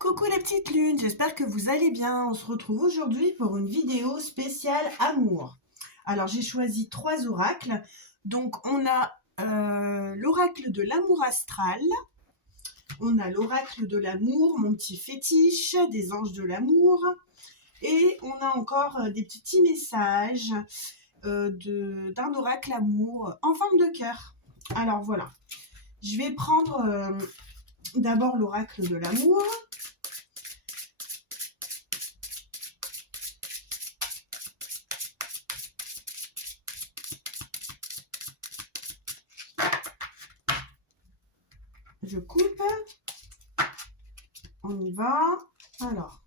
Coucou les petites lunes, j'espère que vous allez bien. On se retrouve aujourd'hui pour une vidéo spéciale amour. Alors j'ai choisi 3 oracles. Donc on a l'oracle de l'amour astral, on a l'oracle de l'amour, mon petit fétiche, des anges de l'amour, et on a encore des petits messages d'un oracle amour en forme de cœur. Alors voilà, je vais prendre d'abord l'oracle de l'amour. Je coupe, on y va. Alors,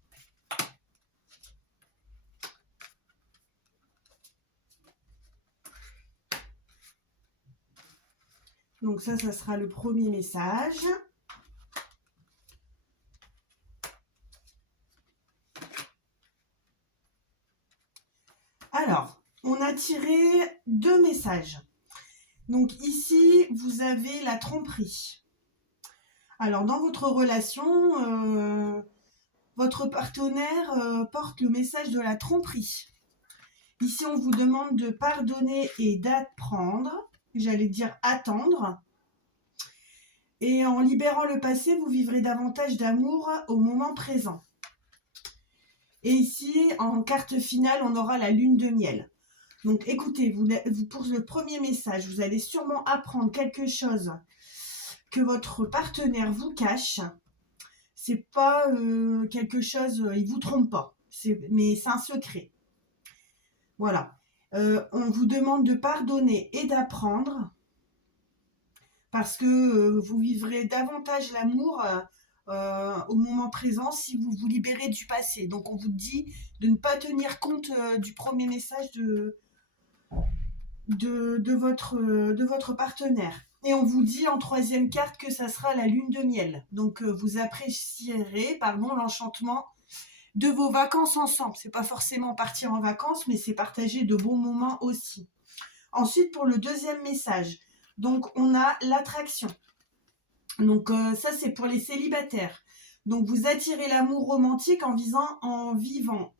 donc ça sera le premier message. Alors, on a tiré 2 messages. Donc ici, vous avez la tromperie. Alors, dans votre relation, votre partenaire porte le message de la tromperie. Ici, on vous demande de pardonner et d'apprendre. J'allais dire attendre. Et en libérant le passé, vous vivrez davantage d'amour au moment présent. Et ici, en carte finale, on aura la lune de miel. Donc écoutez, vous, pour le premier message, vous allez sûrement apprendre quelque chose que votre partenaire vous cache. C'est pas quelque chose, il vous trompe pas, mais c'est un secret. Voilà. On vous demande de pardonner et d'apprendre parce que vous vivrez davantage l'amour au moment présent si vous vous libérez du passé. Donc on vous dit de ne pas tenir compte du premier message de votre partenaire. Et on vous dit en troisième carte que ça sera la lune de miel. Donc vous apprécierez l'enchantement de vos vacances ensemble. C'est pas forcément partir en vacances, mais c'est partager de bons moments aussi. Ensuite, pour le deuxième message, donc on a l'attraction. Donc ça c'est pour les célibataires. Donc vous attirez l'amour romantique en vivant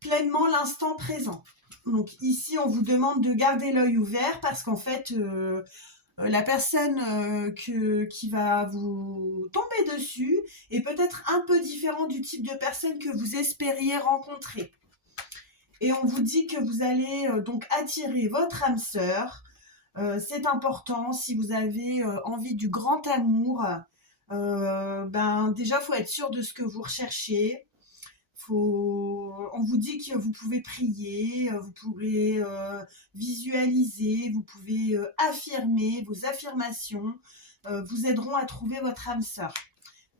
pleinement l'instant présent. Donc ici on vous demande de garder l'œil ouvert parce qu'en fait la personne qui va vous tomber dessus est peut-être un peu différent du type de personne que vous espériez rencontrer. Et on vous dit que vous allez donc attirer votre âme sœur. C'est important si vous avez envie du grand amour. Déjà, il faut être sûr de ce que vous recherchez. On vous dit que vous pouvez prier, vous pouvez visualiser, vous pouvez affirmer. Vos affirmations vous aideront à trouver votre âme sœur.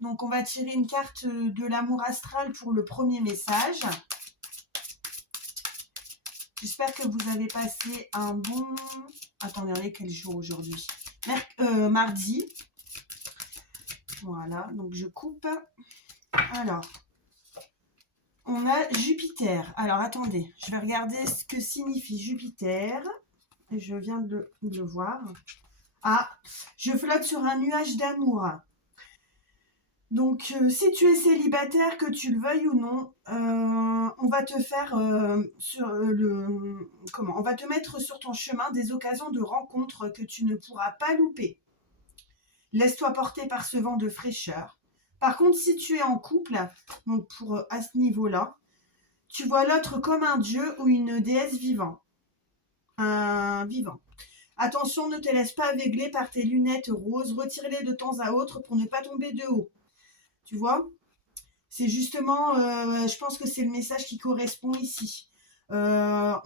Donc, on va tirer une carte de l'amour astral pour le premier message. J'espère que vous avez passé un bon... Attendez, on est quel jour aujourd'hui? Mardi. Voilà, donc je coupe. Alors, on a Jupiter. Alors, attendez, je vais regarder ce que signifie Jupiter. Je viens de le voir. Ah, je flotte sur un nuage d'amour. Donc, si tu es célibataire, que tu le veuilles ou non, on va te faire on va te mettre sur ton chemin des occasions de rencontres que tu ne pourras pas louper. Laisse-toi porter par ce vent de fraîcheur. Par contre, si tu es en couple, donc à ce niveau-là, tu vois l'autre comme un dieu ou une déesse vivant. Un vivant. Attention, ne te laisse pas aveugler par tes lunettes roses. Retire-les de temps à autre pour ne pas tomber de haut. Tu vois, c'est justement, je pense que c'est le message qui correspond ici. Là,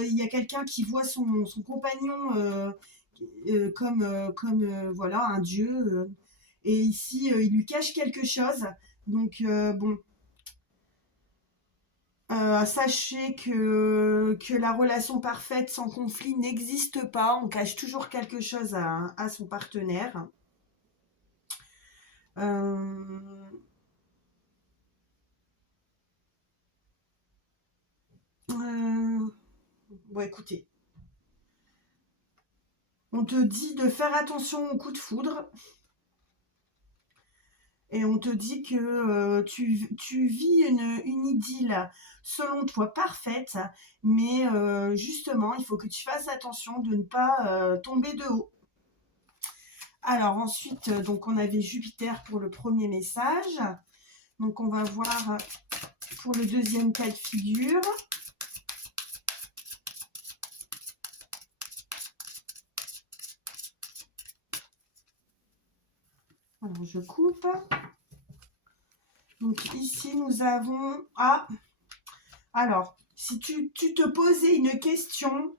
il y a quelqu'un qui voit son compagnon comme voilà, un dieu. Et ici, il lui cache quelque chose. Donc, sachez que la relation parfaite sans conflit n'existe pas. On cache toujours quelque chose à son partenaire. Bon, écoutez. On te dit de faire attention aux coups de foudre. Et on te dit que tu vis une idylle selon toi parfaite, mais justement, il faut que tu fasses attention de ne pas tomber de haut. Alors ensuite, donc on avait Jupiter pour le premier message. Donc on va voir pour le deuxième cas de figure. Alors je coupe. Donc ici nous avons... Ah, alors si tu te posais une question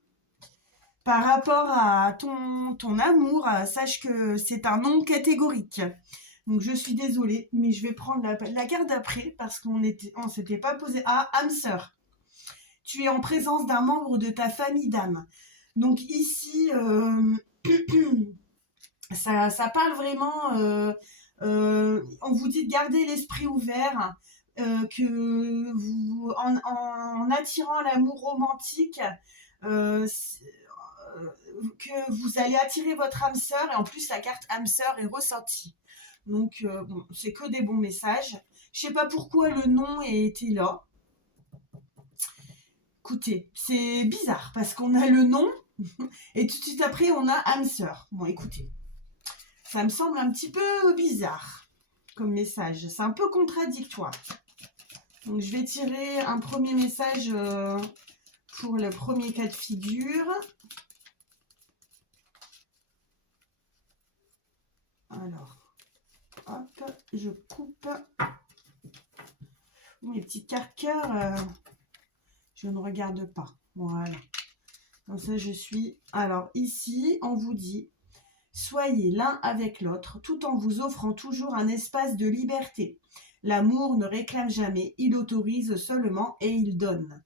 par rapport à ton amour, sache que c'est un non catégorique. Donc je suis désolée, mais je vais prendre la carte d'après parce on s'était pas posé. Ah, âme sœur. Tu es en présence d'un membre de ta famille d'âme. Donc ici, ça parle vraiment. On vous dit de garder l'esprit ouvert, que vous, en attirant l'amour romantique, que vous allez attirer votre âme sœur, et en plus la carte âme sœur est ressortie. Donc bon, c'est que des bons messages. Je sais pas pourquoi le nom était là. Écoutez, c'est bizarre parce qu'on a le nom et tout de suite après on a âme sœur. Bon, écoutez, ça me semble un petit peu bizarre comme message. C'est un peu contradictoire. Donc je vais tirer un premier message pour le premier cas de figure. Alors, hop, je coupe. Mes petits carcœurs, je ne regarde pas. Voilà. Comme ça, je suis... Alors, ici, on vous dit, soyez l'un avec l'autre, tout en vous offrant toujours un espace de liberté. L'amour ne réclame jamais, il autorise seulement et il donne.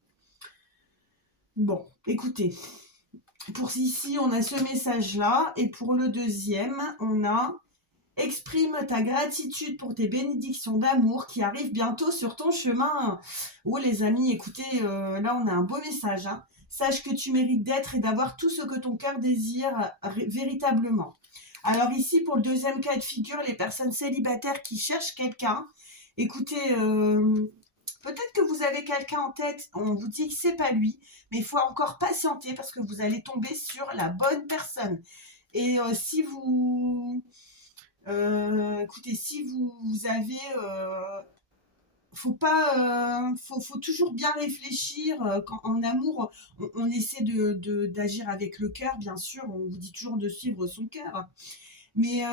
Bon, écoutez, pour ici, on a ce message-là, et pour le deuxième, on a... Exprime ta gratitude pour tes bénédictions d'amour qui arrivent bientôt sur ton chemin. Oh les amis, écoutez, là on a un beau message. Hein. Sache que tu mérites d'être et d'avoir tout ce que ton cœur désire véritablement. Alors ici, pour le deuxième cas de figure, les personnes célibataires qui cherchent quelqu'un, écoutez, peut-être que vous avez quelqu'un en tête, on vous dit que c'est pas lui, mais il faut encore patienter parce que vous allez tomber sur la bonne personne. Et si vous... écoutez, si vous avez, faut toujours bien réfléchir. Quand en amour, on essaie d'agir avec le cœur, bien sûr. On vous dit toujours de suivre son cœur. Mais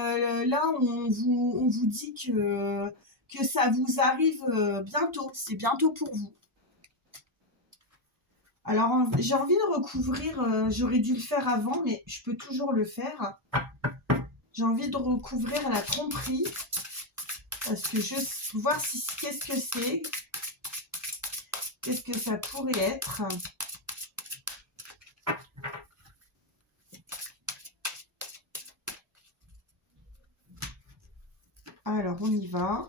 là, on vous dit que ça vous arrive bientôt. C'est bientôt pour vous. Alors, j'ai envie de recouvrir. J'aurais dû le faire avant, mais je peux toujours le faire. J'ai envie de recouvrir la tromperie parce que je veux voir qu'est-ce que c'est, qu'est-ce que ça pourrait être. Alors, on y va.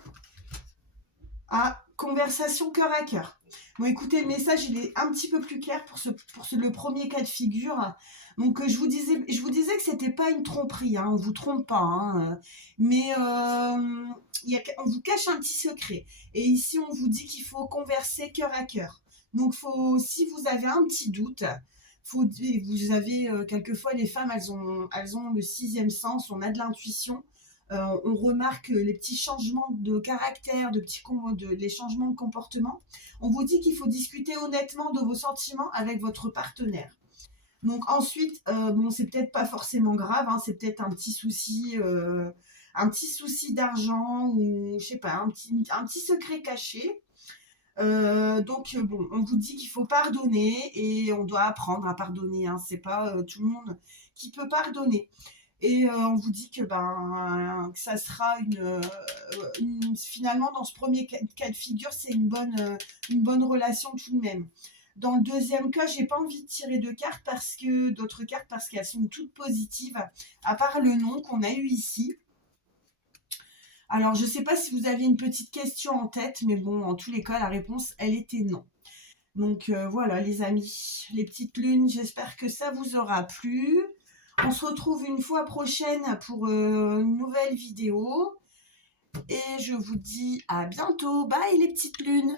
Ah, conversation cœur à cœur. Bon, écoutez, le message, il est un petit peu plus clair pour le premier cas de figure. Donc, je vous disais que c'était pas une tromperie, hein, on vous trompe pas, hein, mais on vous cache un petit secret. Et ici, on vous dit qu'il faut converser cœur à cœur. Donc, si vous avez un petit doute, vous avez quelquefois les femmes, elles ont le sixième sens, on a de l'intuition. On remarque les petits changements de caractère, les changements de comportement. On vous dit qu'il faut discuter honnêtement de vos sentiments avec votre partenaire. Donc ensuite, bon, c'est peut-être pas forcément grave, hein, c'est peut-être un petit souci d'argent ou je sais pas, un petit secret caché. Donc bon, on vous dit qu'il faut pardonner et on doit apprendre à pardonner. Hein, c'est pas tout le monde qui peut pardonner. Et on vous dit que ça sera finalement dans ce premier cas de figure, c'est une bonne relation tout de même. Dans le deuxième cas, j'ai pas envie de tirer d'autres cartes parce qu'elles sont toutes positives, à part le nom qu'on a eu ici. Alors, je sais pas si vous aviez une petite question en tête, mais bon, en tous les cas, la réponse, elle était non. Donc voilà les amis, les petites lunes, j'espère que ça vous aura plu. On se retrouve une fois prochaine pour une nouvelle vidéo. et je vous dis à bientôt. Bye les petites lunes!